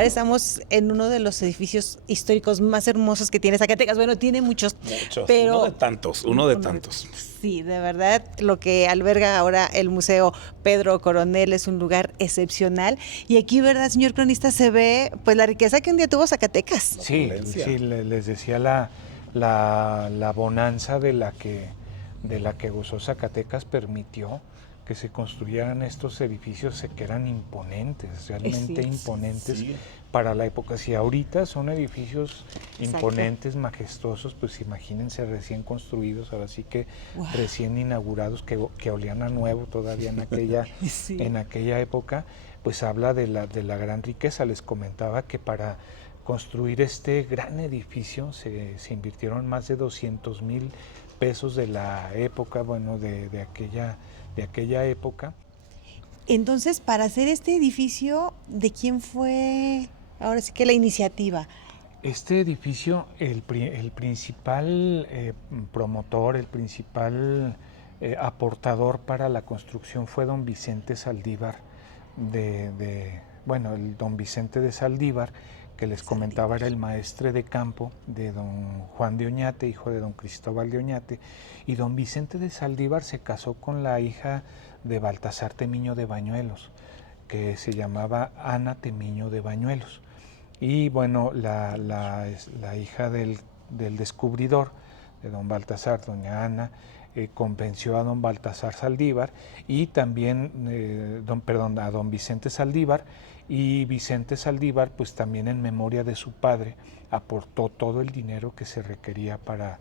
lugar estamos en uno de los edificios históricos más hermosos que tiene Zacatecas. Bueno, tiene muchos, pero uno de tantos. Sí, de verdad, lo que alberga ahora el Museo Pedro Coronel es un lugar excepcional. Y aquí, ¿verdad, señor cronista? Se ve pues la riqueza que un día tuvo Zacatecas. Sí, sí, les decía la bonanza de la que gozó Zacatecas permitió que se construyeran estos edificios que eran imponentes, realmente imponentes para la época. Si ahorita son edificios imponentes, majestuosos, pues imagínense recién construidos, ahora sí que recién inaugurados, que olían a nuevo todavía en aquella época, pues habla de la gran riqueza. Les comentaba que para construir este gran edificio se invirtieron más de 200,000 pesos de la época, bueno, de aquella época. Entonces, para hacer este edificio, ¿de quién fue ahora sí que la iniciativa? Este edificio, el principal promotor, el principal aportador para la construcción fue don Vicente Saldívar, el don Vicente de Saldívar, que les comentaba era el maestre de campo de don Juan de Oñate, hijo de don Cristóbal de Oñate, y don Vicente de Saldívar se casó con la hija de Baltasar Temiño de Bañuelos, que se llamaba Ana Temiño de Bañuelos. Y bueno, la hija del descubridor, de don Baltasar, doña Ana, convenció a don Baltasar Saldívar y también, a don Vicente Saldívar, y Vicente Saldívar, pues también en memoria de su padre, aportó todo el dinero que se requería para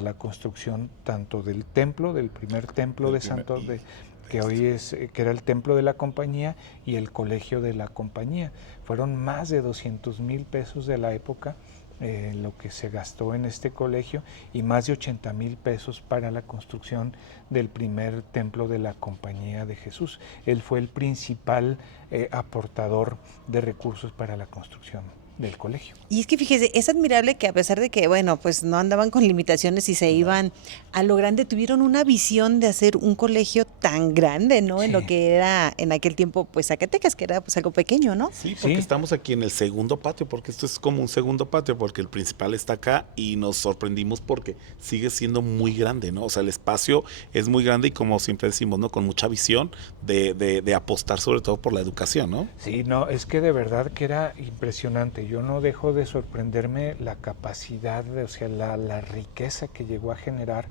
la construcción tanto del templo, del primer templo de Santo, que hoy que era el templo de la compañía, y el colegio de la compañía. Fueron más de 200,000 pesos de la época lo que se gastó en este colegio, y más de 80,000 pesos para la construcción del primer templo de la Compañía de Jesús. Él fue el principal aportador de recursos para la construcción del colegio. Y es que fíjese, es admirable que a pesar de que, bueno, pues no andaban con limitaciones y se iban a lo grande, tuvieron una visión de hacer un colegio tan grande, ¿no? Sí. En lo que era en aquel tiempo, pues Zacatecas, que era pues algo pequeño, ¿no? Sí, porque estamos aquí en el segundo patio, porque esto es como un segundo patio, porque el principal está acá y nos sorprendimos porque sigue siendo muy grande, ¿no? O sea, el espacio es muy grande y como siempre decimos, ¿no? Con mucha visión de apostar sobre todo por la educación, ¿no? Sí, no, es que de verdad que era impresionante. Yo no dejo de sorprenderme la capacidad, la riqueza que llegó a generar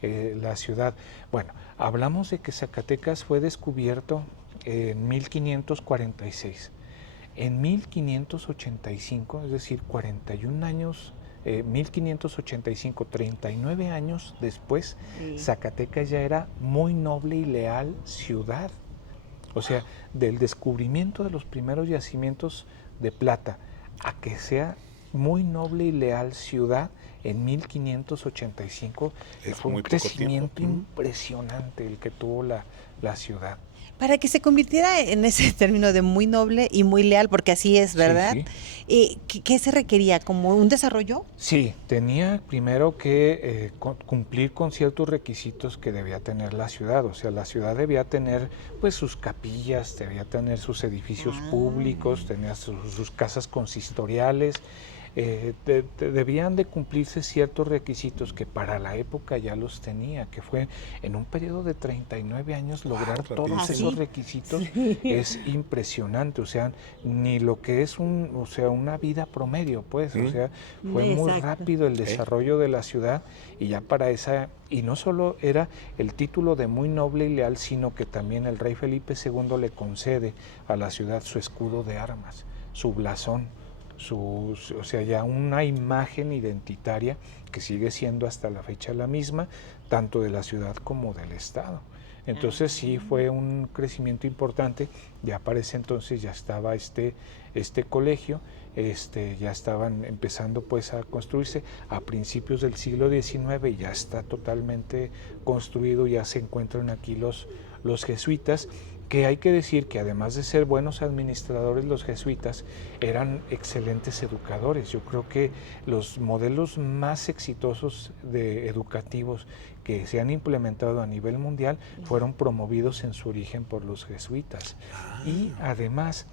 la ciudad. Bueno, hablamos de que Zacatecas fue descubierto en 1546. En 1585, es decir, 41 años, 1585, 39 años después, Zacatecas ya era muy noble y leal ciudad. O sea, del descubrimiento de los primeros yacimientos de plata a que sea muy noble y leal ciudad en 1585, fue un crecimiento impresionante el que tuvo la ciudad. Para que se convirtiera en ese término de muy noble y muy leal, porque así es, ¿verdad? Sí. ¿Qué se requería? ¿Como un desarrollo? Sí, tenía primero que cumplir con ciertos requisitos que debía tener la ciudad. O sea, la ciudad debía tener pues sus capillas, debía tener sus edificios públicos, tenía sus casas consistoriales. Debían de cumplirse ciertos requisitos que para la época ya los tenía, que fue en un periodo de 39 años lograr todos esos requisitos. Es impresionante, o sea, ni lo que es una vida promedio, pues, o sea, fue muy rápido el desarrollo de la ciudad, y ya para y no solo era el título de muy noble y leal, sino que también el rey Felipe II le concede a la ciudad su escudo de armas, su blasón, ya una imagen identitaria que sigue siendo hasta la fecha la misma, tanto de la ciudad como del estado. Entonces sí fue un crecimiento importante. Ya para ese entonces ya estaba este colegio, ya estaban empezando pues a construirse a principios del siglo XIX, ya está totalmente construido, ya se encuentran aquí los jesuitas, que hay que decir que además de ser buenos administradores, los jesuitas eran excelentes educadores. Yo creo que los modelos más exitosos educativos que se han implementado a nivel mundial fueron promovidos en su origen por los jesuitas. Y además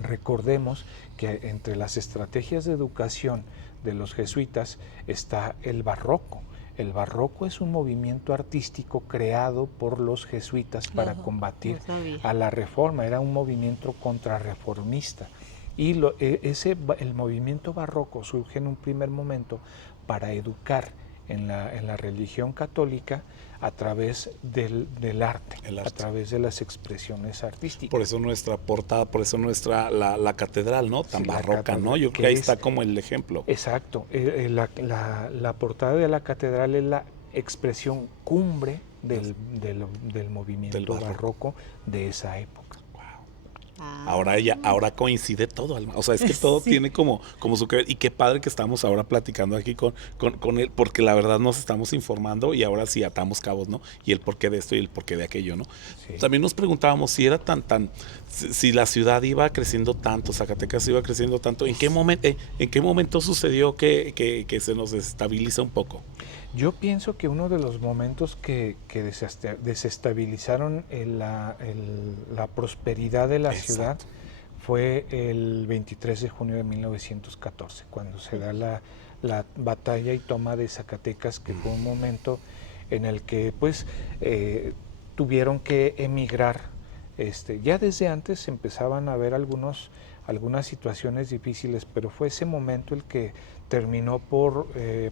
Recordemos que entre las estrategias de educación de los jesuitas está el barroco. El barroco es un movimiento artístico creado por los jesuitas para combatir a la reforma, era un movimiento contrarreformista. Y el movimiento barroco surge en un primer momento para educar en la religión católica a través del arte, a través de las expresiones artísticas. Por eso nuestra portada, por eso la catedral, ¿no? Tan barroca, ¿no? Yo creo que ahí está como el ejemplo. Exacto. La portada de la catedral es la expresión cumbre del movimiento barroco de esa época. Ahora coincide todo, Alma. O sea, es que todo tiene como su que ver. Y qué padre que estamos ahora platicando aquí con él, porque la verdad nos estamos informando y ahora sí atamos cabos, ¿no? Y el porqué de esto y el porqué de aquello, ¿no? Sí. También nos preguntábamos si era si la ciudad iba creciendo tanto, Zacatecas iba creciendo tanto. ¿En qué momento sucedió que se nos desestabiliza un poco? Yo pienso que uno de los momentos que desestabilizaron la prosperidad de la ciudad fue el 23 de junio de 1914, cuando se da la batalla y toma de Zacatecas, que fue un momento en el que pues tuvieron que emigrar. Ya desde antes empezaban a haber algunas situaciones difíciles, pero fue ese momento el que terminó por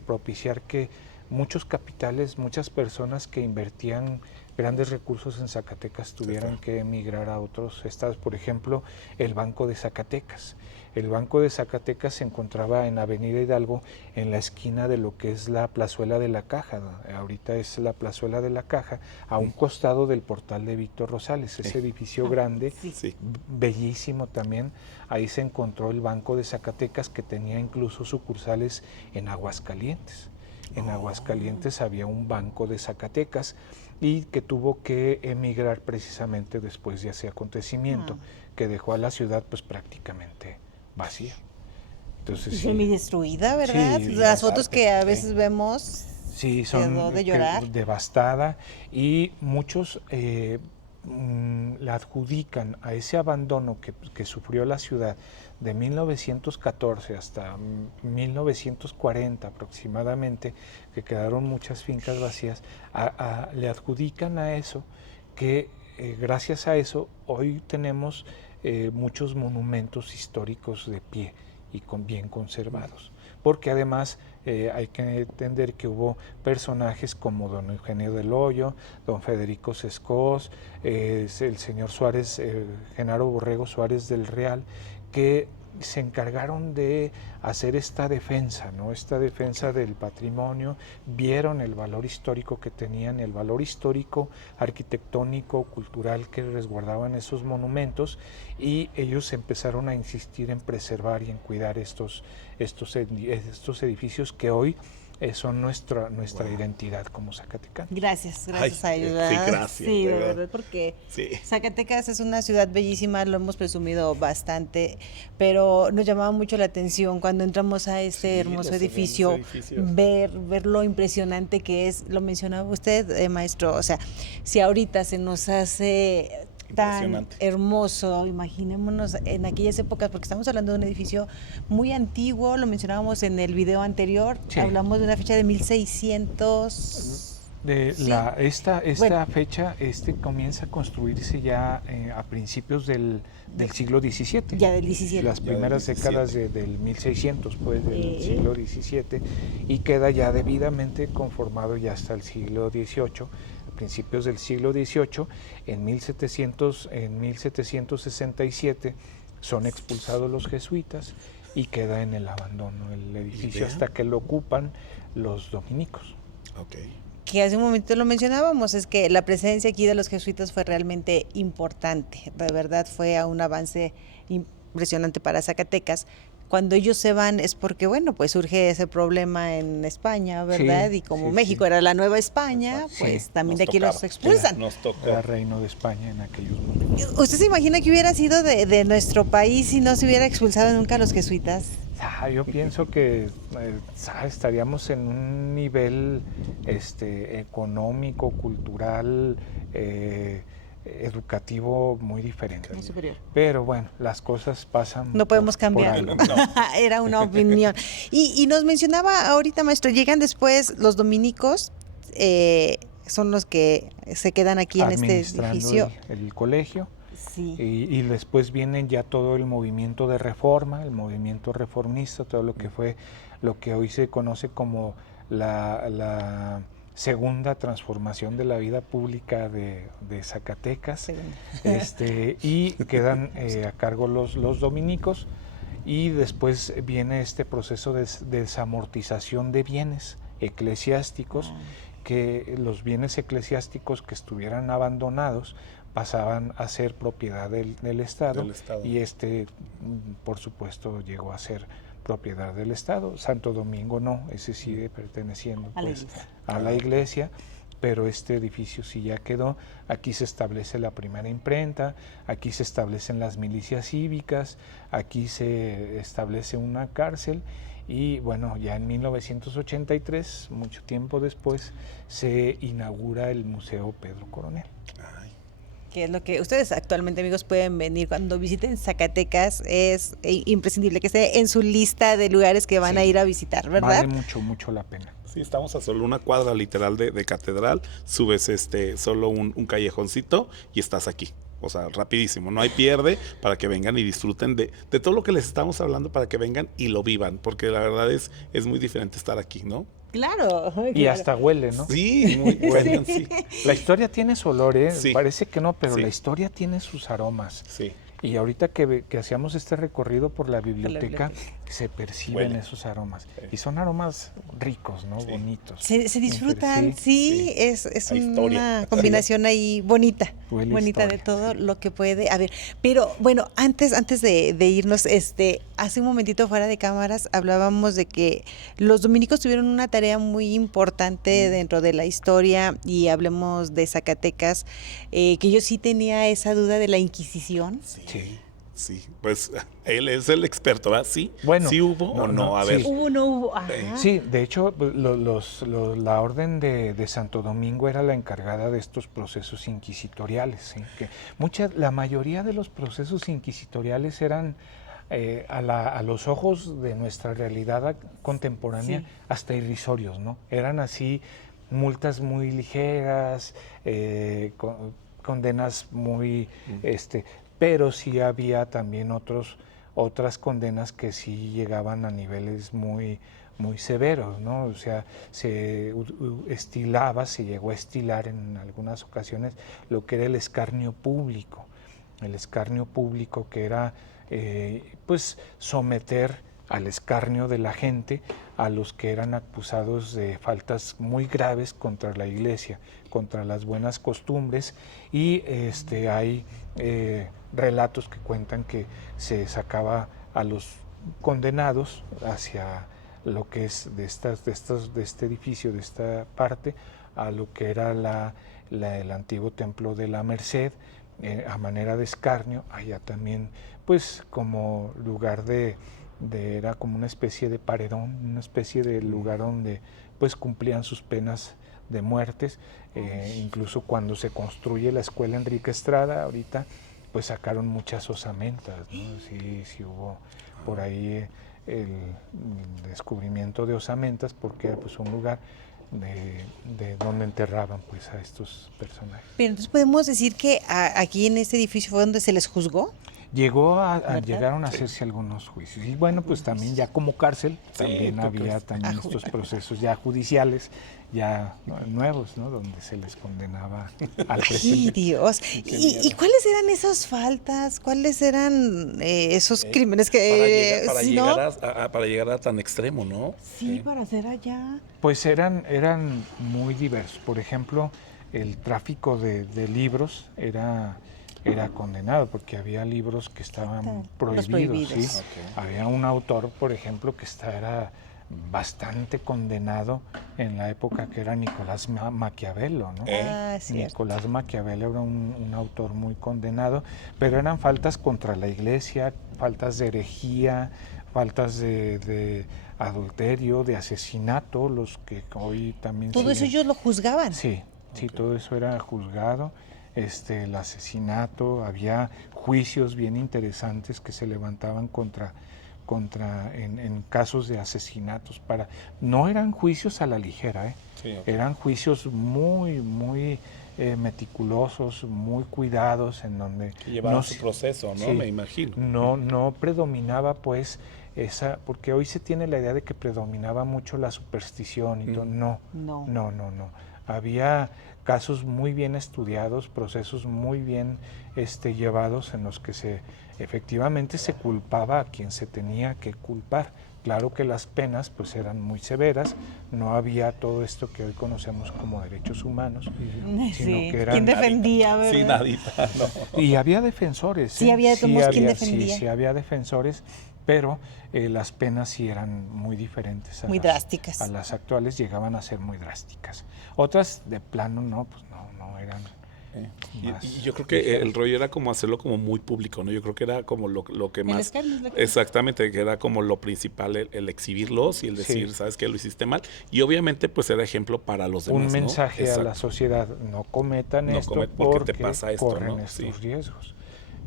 propiciar que muchos capitales, muchas personas que invertían grandes recursos en Zacatecas tuvieran que emigrar a otros estados. Por ejemplo, el Banco de Zacatecas. El Banco de Zacatecas se encontraba en Avenida Hidalgo, en la esquina de lo que es la Plazuela de la Caja. Ahorita es la Plazuela de la Caja, a un costado del portal de Víctor Rosales, ese edificio grande, bellísimo también. Ahí se encontró el Banco de Zacatecas, que tenía incluso sucursales en Aguascalientes. En Aguascalientes había un Banco de Zacatecas y que tuvo que emigrar precisamente después de ese acontecimiento, que dejó a la ciudad pues prácticamente vacía. Entonces, semi-destruida, ¿verdad? Sí, las fotos que a veces vemos, son de llorar. Devastada, y muchos la adjudican a ese abandono que sufrió la ciudad de 1914 hasta 1940 aproximadamente, que quedaron muchas fincas vacías, le adjudican a eso que gracias a eso hoy tenemos muchos monumentos históricos de pie y bien conservados, porque además hay que entender que hubo personajes como don Eugenio del Hoyo, don Federico Sescós, el señor Suárez, Genaro Borrego Suárez del Real, que se encargaron de hacer esta defensa, ¿no? Esta defensa del patrimonio, vieron el valor histórico que tenían, el valor histórico, arquitectónico, cultural que resguardaban esos monumentos, y ellos empezaron a insistir en preservar y en cuidar estos edificios que hoy son nuestra identidad como Zacatecas. Gracias a ellos. Sí, gracias. Sí, de verdad, porque Zacatecas es una ciudad bellísima, lo hemos presumido bastante, pero nos llamaba mucho la atención cuando entramos a este hermoso edificio, ver lo impresionante que es. Lo mencionaba usted, maestro, o sea, si ahorita se nos hace tan hermoso, imaginémonos en aquellas épocas, porque estamos hablando de un edificio muy antiguo, lo mencionábamos en el video anterior, hablamos de una fecha de 1600. Esta fecha comienza a construirse ya a principios del siglo XVII. Ya del XVII. Las primeras décadas del 1600, pues, del siglo XVII, y queda ya debidamente conformado ya hasta el siglo XVIII. Principios del siglo XVIII, en 1767 son expulsados los jesuitas y queda en el abandono el edificio hasta que lo ocupan los dominicos. Que hace un momento lo mencionábamos, es que la presencia aquí de los jesuitas fue realmente importante, de verdad fue un avance impresionante para Zacatecas. Cuando ellos se van es porque, bueno, pues surge ese problema en España, ¿verdad? Y como México era la Nueva España, pues también de aquí los expulsan. Nos tocó. Era reino de España en aquellos momentos. ¿Usted se imagina que hubiera sido de nuestro país si no se hubiera expulsado nunca a los jesuitas? Yo pienso que estaríamos en un nivel económico, cultural, educativo muy diferente. Muy superior. Pero bueno, las cosas pasan. No podemos por cambiar. algo. Era una opinión. Y nos mencionaba ahorita, maestro, llegan después los dominicos, son los que se quedan aquí en este Administrando edificio. el colegio. Sí. Y después vienen ya todo el movimiento de reforma, el movimiento reformista, todo lo que fue lo que hoy se conoce como la segunda transformación de la vida pública de Zacatecas. Y quedan a cargo los dominicos, y después viene este proceso de desamortización de bienes eclesiásticos, que los bienes eclesiásticos que estuvieran abandonados pasaban a ser propiedad del Estado, y por supuesto, llegó a ser propiedad del Estado. Santo Domingo no, ese sigue perteneciendo pues, a la iglesia, pero este edificio sí ya quedó. Aquí se establece la primera imprenta, aquí se establecen las milicias cívicas, aquí se establece una cárcel, y bueno, ya en 1983, mucho tiempo después, se inaugura el Museo Pedro Coronel. Que es lo que ustedes actualmente, amigos, pueden venir cuando visiten Zacatecas. Es imprescindible que esté en su lista de lugares que van a ir a visitar, ¿verdad? Vale mucho, mucho la pena. Sí, estamos a solo una cuadra literal de catedral, subes solo un callejoncito y estás aquí. O sea, rapidísimo, no hay pierde, para que vengan y disfruten de todo lo que les estamos hablando, para que vengan y lo vivan, porque la verdad es muy diferente estar aquí, ¿no? Claro. Y hasta huele, ¿no? Sí, muy bueno, sí. La historia tiene su olor, Sí. Parece que no, pero Sí. la historia tiene sus aromas. Sí. Y ahorita que hacíamos este recorrido por la biblioteca, se perciben Huele. esos aromas. Y son aromas ricos, ¿no? Sí. Bonitos. Se disfrutan, sí, es La una historia. combinación ahí bonita, Huele bonita historia, de todo sí. lo que puede haber. Pero bueno, antes de irnos, hace un momentito fuera de cámaras hablábamos de que los dominicos tuvieron una tarea muy importante dentro de la historia, y hablemos de Zacatecas, que yo sí tenía esa duda de la Inquisición. Sí. Sí, pues él es el experto, ¿verdad? Sí, Bueno, sí hubo o no, a ver. sí. ¿Hubo o no hubo? Ajá. Sí, de hecho, la orden de Santo Domingo era la encargada de estos procesos inquisitoriales. ¿Sí? Que la mayoría de los procesos inquisitoriales eran, a los ojos de nuestra realidad contemporánea, Sí. hasta irrisorios, ¿no? Eran así multas muy ligeras, condenas muy, pero sí había también otras condenas que sí llegaban a niveles muy severos, ¿no? O sea, se llegó a estilar en algunas ocasiones lo que era el escarnio público. El escarnio público, que era pues someter al escarnio de la gente a los que eran acusados de faltas muy graves contra la iglesia, contra las buenas costumbres, y hay relatos que cuentan que se sacaba a los condenados hacia lo que es de este edificio, de esta parte, a lo que era el antiguo templo de la Merced, a manera de escarnio. Allá también, pues, como lugar era como una especie de paredón, una especie de lugar donde pues cumplían sus penas de muertes. Incluso cuando se construye la escuela Enrique Estrada, ahorita pues sacaron muchas osamentas, ¿no? Sí hubo por ahí el descubrimiento de osamentas, porque era pues un lugar de donde enterraban pues a estos personajes. Pero entonces podemos decir que aquí en este edificio fue donde se les juzgó. Llegaron a hacerse algunos juicios. Y bueno, pues también ya como cárcel, también había también estos procesos ya judiciales, ya nuevos, ¿no? Donde se les condenaba al ¡Ay, presidente. Dios! ¿Y cuáles eran esas faltas? ¿Cuáles eran esos crímenes que... Para llegar a tan extremo, ¿no? Sí, para hacer allá. Pues eran muy diversos. Por ejemplo, el tráfico de libros era condenado, porque había libros que estaban prohibidos. ¿Sí? Okay. Había un autor, por ejemplo, que era bastante condenado en la época, que era Nicolás Maquiavelo, ¿no? Nicolás Maquiavelo era un autor muy condenado, pero eran faltas contra la iglesia, faltas de herejía, faltas de adulterio, de asesinato, los que hoy también... ¿Todo eso ellos lo juzgaban? Sí, todo eso era juzgado. el asesinato, había juicios bien interesantes que se levantaban en casos de asesinatos. No eran juicios a la ligera, Sí, ok. eran juicios muy, muy meticulosos, muy cuidados, en donde Que llevaban su proceso, ¿no? sí, Me imagino. no predominaba pues porque hoy se tiene la idea de que predominaba mucho la superstición y todo. No, No. no. Había casos muy bien estudiados, procesos muy bien llevados en los que efectivamente se culpaba a quien se tenía que culpar. Claro que las penas pues eran muy severas, no había todo esto que hoy conocemos como derechos humanos, sino Sí. que ¿Quién eran... defendía, verdad? Sí, nadita, no. Y había defensores. Sí, había como quien defendía. Sí, había defensores, pero las penas sí eran muy diferentes Muy drásticas. a las actuales, llegaban a ser muy drásticas. Otras de plano no, pues no eran más Y yo creo que el rollo era como hacerlo como muy público, ¿no? Yo creo que era como lo que El más... escarnio es lo que- Exactamente, que era como lo principal, el exhibirlos y el decir, Sí. ¿sabes qué? Lo hiciste mal. Y obviamente pues era ejemplo para los demás, un ¿no? mensaje a la Exacto. sociedad: no cometan No esto porque te pasa esto, corren ¿no? estos Sí. riesgos.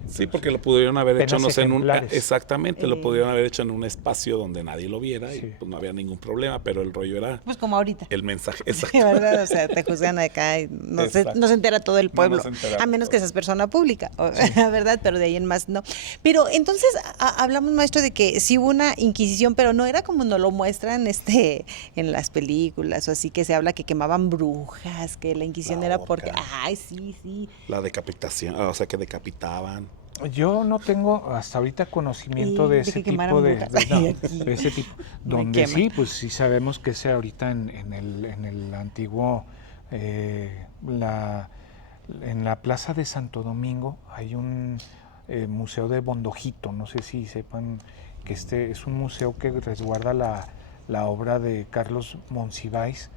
Sí, porque lo pudieron haber hecho, penas no sé, ejemplares. exactamente, lo pudieron haber hecho en un espacio donde nadie lo viera y Sí. pues no había ningún problema, pero el rollo era Pues como ahorita. el mensaje, De exacto. verdad, o sea, te juzgan acá y Exacto. no se entera todo el No pueblo, se entera a menos todo. que seas persona pública, ¿verdad? Pero de ahí en más no. Pero entonces hablamos, maestro, de que sí hubo una inquisición, pero no era como nos lo muestran en las películas o así, que se habla que quemaban brujas, que la inquisición La era porque, horca. ay, sí. La decapitación, o sea, que decapitaban. Yo no tengo hasta ahorita conocimiento de De ese que tipo quemaran brujas. Ay, aquí. de ese tipo. Me Donde quema. sí, pues sí sabemos que ese ahorita en el antiguo, en la Plaza de Santo Domingo hay un museo de Bondojito. No sé si sepan que este es un museo que resguarda la obra de Carlos Monsiváis,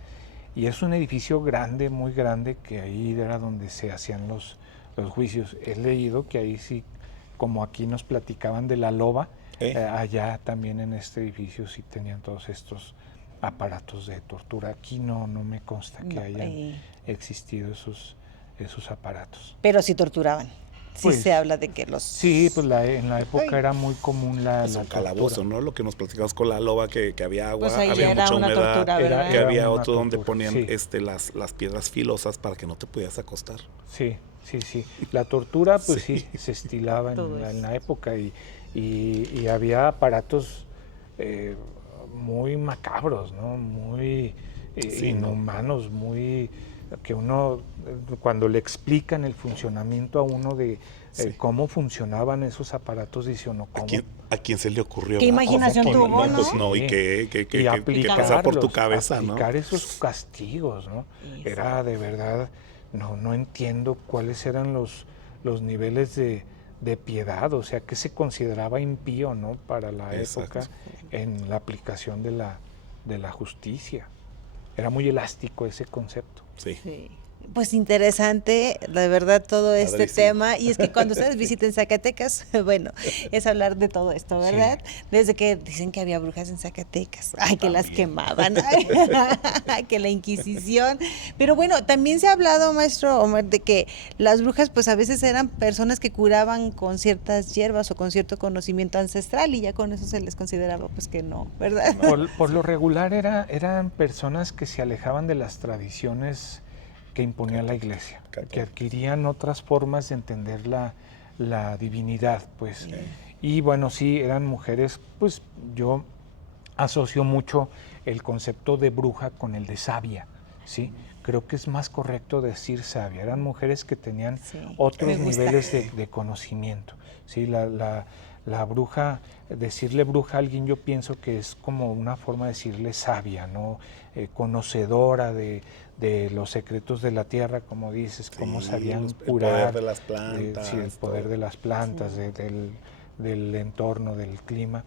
y es un edificio grande, muy grande, que ahí era donde se hacían los juicios. He leído que ahí sí, como aquí nos platicaban de la loba, allá también en este edificio sí tenían todos estos aparatos de tortura. Aquí no me consta que No, hayan existido esos aparatos. Pero sí torturaban. Sí Pues, se habla de que los... Sí, pues en la época era muy común la Es un tortura. calabozo, ¿no? Lo que nos platicamos con la loba, que había agua, Pues ahí había era mucha una humedad, tortura, ¿verdad? que Era había una otro donde tortura, ponían sí. las piedras filosas para que no te pudieras acostar. Sí. La tortura, pues Sí. sí, se estilaba Todo en eso. la época, y había aparatos muy macabros, ¿no? Muy Sí, ¿no? inhumanos, que uno, cuando le explican el funcionamiento a uno de Sí. cómo funcionaban esos aparatos, dice uno, ¿cómo? ¿A quién se le ocurrió? ¿Qué verdad? imaginación ¿Cómo? tuvo, no? Pues no, y Sí. qué pasa por tu cabeza, ¿no? Aplicar esos castigos, ¿no? Eso. Era de verdad, no entiendo cuáles eran los niveles de piedad, o sea, qué se consideraba impío, ¿no? Para la Exacto. época, en la aplicación de la justicia. Era muy elástico ese concepto. Sí. Sí. Pues interesante, de verdad, todo este Padrísimo. tema. Y es que cuando ustedes visiten Zacatecas, bueno, es hablar de todo esto, ¿verdad? Desde que dicen que había brujas en Zacatecas, ay, que las También. quemaban, ay, que la Inquisición. Pero bueno, también se ha hablado, maestro Omar, de que las brujas, pues a veces eran personas que curaban con ciertas hierbas o con cierto conocimiento ancestral, y ya con eso se les consideraba, pues que no, ¿verdad? Por lo regular eran personas que se alejaban de las tradiciones que imponía la Iglesia, que adquirían otras formas de entender la divinidad, pues. Y bueno, sí, eran mujeres, pues yo asocio mucho el concepto de bruja con el de sabia, ¿sí? Creo que es más correcto decir sabia. Eran mujeres que tenían otros me gusta. niveles de conocimiento, ¿sí? La bruja, decirle bruja a alguien, yo pienso que es como una forma de decirle sabia, ¿no? Conocedora de los secretos de la tierra, como dices, cómo sabían curar. El poder de las plantas. Sí, el poder todo. de las plantas, del entorno, del clima.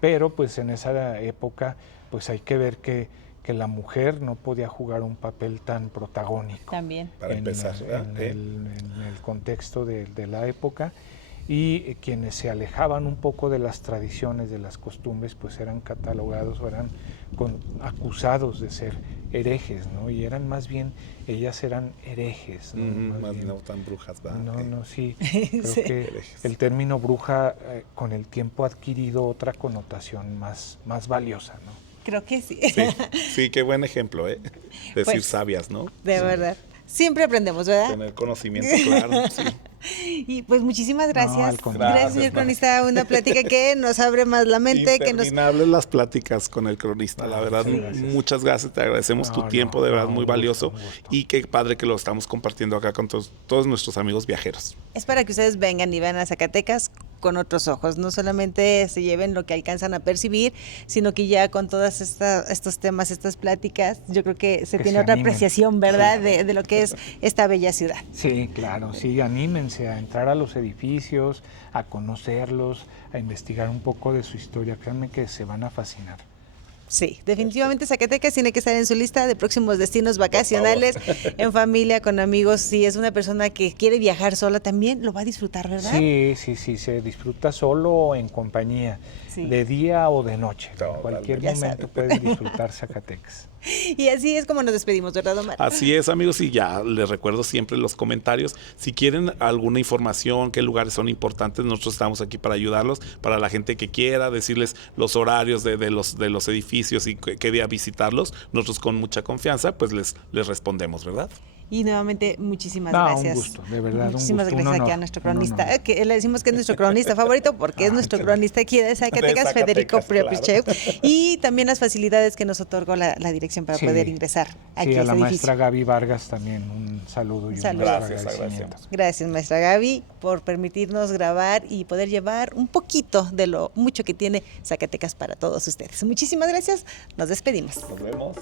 Pero pues en esa época pues hay que ver que la mujer no podía jugar un papel tan protagónico. También. Para empezar, en el contexto de la época. y quienes se alejaban un poco de las tradiciones, de las costumbres, pues eran catalogados o eran acusados de ser herejes, ¿no? Y eran más bien, ellas eran herejes, ¿no? Más no tan brujas, ¿verdad? No, sí. Creo que el término bruja con el tiempo ha adquirido otra connotación más valiosa, ¿no? Creo que sí. Sí, qué buen ejemplo, ¿eh? Decir Pues, sabias, ¿no? De verdad. Siempre aprendemos, ¿verdad? Tener conocimiento, claro, sí. Y pues muchísimas gracias. al contrario. Gracias, señor cronista. Una plática que nos abre más la mente. Interminables las pláticas con el cronista, la verdad. Sí, gracias. Muchas gracias, te agradecemos tu tiempo, de verdad, muy valioso. Un gusto. Y qué padre que lo estamos compartiendo acá con todos nuestros amigos viajeros. Es para que ustedes vengan y vean a Zacatecas con otros ojos. No solamente se lleven lo que alcanzan a percibir, sino que ya con todos estos temas, estas pláticas, yo creo que se tiene otra animen. apreciación, ¿verdad? De lo que es esta bella ciudad. Sí, claro, sí, anímense a entrar a los edificios, a conocerlos, a investigar un poco de su historia. Créanme que se van a fascinar. Sí, definitivamente Zacatecas tiene que estar en su lista de próximos destinos vacacionales, en familia, con amigos. Si es una persona que quiere viajar sola, también lo va a disfrutar, ¿verdad? Sí, se disfruta solo o en compañía, Sí. de día o de noche. En Totalmente. cualquier Ya momento sabe. pueden disfrutar Zacatecas. Y así es como nos despedimos, ¿verdad, Omar? Así es, amigos, y ya les recuerdo siempre los comentarios. Si quieren alguna información, qué lugares son importantes, nosotros estamos aquí para ayudarlos, para la gente que quiera, decirles los horarios de los edificios y qué día visitarlos. Nosotros con mucha confianza, pues les respondemos, ¿verdad? Y nuevamente, muchísimas No, gracias. un gusto, de verdad, un Muchísimas gusto, un gracias aquí honor, a nuestro un cronista. honor. Que le decimos que es nuestro cronista favorito porque es nuestro cronista aquí de Zacatecas, Federico Priepichev. Y también las facilidades que nos otorgó la dirección para Sí. poder ingresar aquí Sí, a a la este maestra edificio. Gaby Vargas también un saludo y un Saludos. nuestro Gracias, agradecimiento. agradecemos. Gracias, maestra Gaby, por permitirnos grabar y poder llevar un poquito de lo mucho que tiene Zacatecas para todos ustedes. Muchísimas gracias. Nos despedimos. Nos vemos.